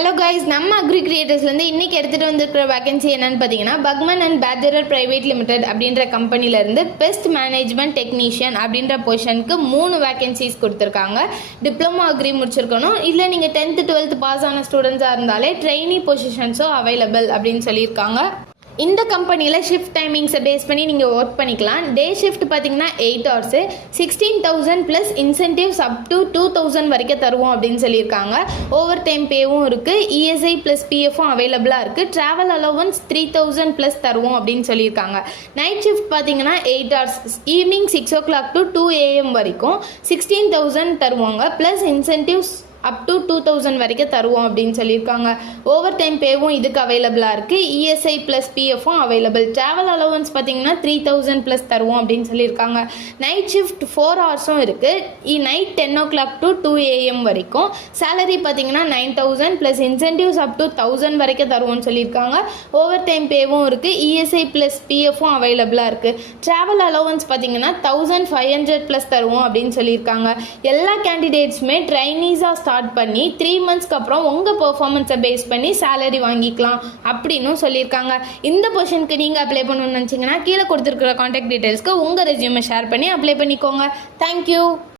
Hello guys, நம்ம agri கிரியேட்டர்ஸ்லேருந்து இன்றைக்கி எடுத்துகிட்டு வந்திருக்கிற வேகன்சி என்னென்னு பார்த்தீங்கன்னா, பக்மன் அண்ட் பேட்ஜரர் பிரைவேட் லிமிடெட் அப்படின்ற கம்பெனிலேருந்து பெஸ்ட் மேனேஜ்மெண்ட் டெக்னீஷியன் அப்படின்ற பொசிஷனுக்கு 3 வேகன்சிஸ் கொடுத்துருக்காங்க. டிப்ளமோ அக்ரி முடிச்சிருக்கணும், இல்லை நீங்கள் 10th 12th பாஸ் ஆன ஸ்டூடெண்ட்ஸாக இருந்தாலே ட்ரெயினி பொசிஷன்ஸும் அவைலபிள் அப்படின்னு சொல்லியிருக்காங்க. இந்த கம்பெனியில் ஷிஃப்ட் டைமிங்ஸை பேஸ் பண்ணி நீங்கள் ஒர்க் பண்ணிக்கலாம். டே ஷிஃப்ட் பார்த்தீங்கன்னா 8 hours, 16,000 plus incentives up to 2,000 வரைக்கும் தருவோம் அப்படின்னு சொல்லியிருக்காங்க. ஓவர் டைம் பேவும் இருக்குது, இஎஸ்ஐ ப்ளஸ் பிஎஃப்பும் அவைலபிளாக இருக்குது. ட்ராவல் அலவன்ஸ் 3,000 ப்ளஸ் தருவோம் அப்படின்னு சொல்லியிருக்காங்க. நைட் ஷிஃப்ட் பார்த்தீங்கன்னா 8 hours, evening 6 o'clock to 2 AM வரைக்கும் 16,000 தருவாங்க. ப்ளஸ் இன்சென்டிவ்ஸ் அப் டு 2,000 வரைக்கும் தருவோம் அப்படின்னு சொல்லியிருக்காங்க. ஓவர் டைம் பேவும் இதுக்கு அவைலபிளாக இருக்குது. இஎஸ்ஐ ப்ளஸ் பிஎஃப்பும் அவைலபிள். ட்ராவல் அலவன்ஸ் பார்த்தீங்கன்னா 3,000 ப்ளஸ் தருவோம் அப்படின்னு சொல்லியிருக்காங்க. நைட் ஷிஃப்ட் 4 ஹவர்ஸும் இருக்குது, நைட் 10 o'clock to 2 AM வரைக்கும். சேலரி பார்த்தீங்கன்னா 9,000 ப்ளஸ் இன்சென்டிவ்ஸ் அப் டு 1,000 வரைக்கும் தருவோம்னு சொல்லியிருக்காங்க. ஓவர் டைம் பேவும் இருக்குது, இஎஸ்ஐ ப்ளஸ் பிஎஃப்பும் அவைலபிளாக இருக்குது. ட்ராவல் அலவன்ஸ் பார்த்தீங்கன்னா 1,500 ப்ளஸ் தருவோம் அப்படின்னு சொல்லியிருக்காங்க. எல்லா கேண்டிடேட்ஸுமே ட்ரைனீஸாக ஸ்டார்ட் பண்ணி 3 monthsக்கு அப்புறம் உங்கள் பெர்ஃபார்மன்ஸை பேஸ் பண்ணி சேலரி வாங்கிக்கலாம் அப்படின்னு சொல்லியிருக்காங்க. இந்த பொசிஷனுக்கு நீங்கள் அப்ளை பண்ணணும்னு நினச்சிங்கன்னா கீழே கொடுத்துருக்குற கான்டாக்ட் டீட்டெயில்ஸ்க்கு உங்கள் ரெஸ்யூமை ஷேர் பண்ணி அப்ளை பண்ணிக்கோங்க. தேங்க்யூ.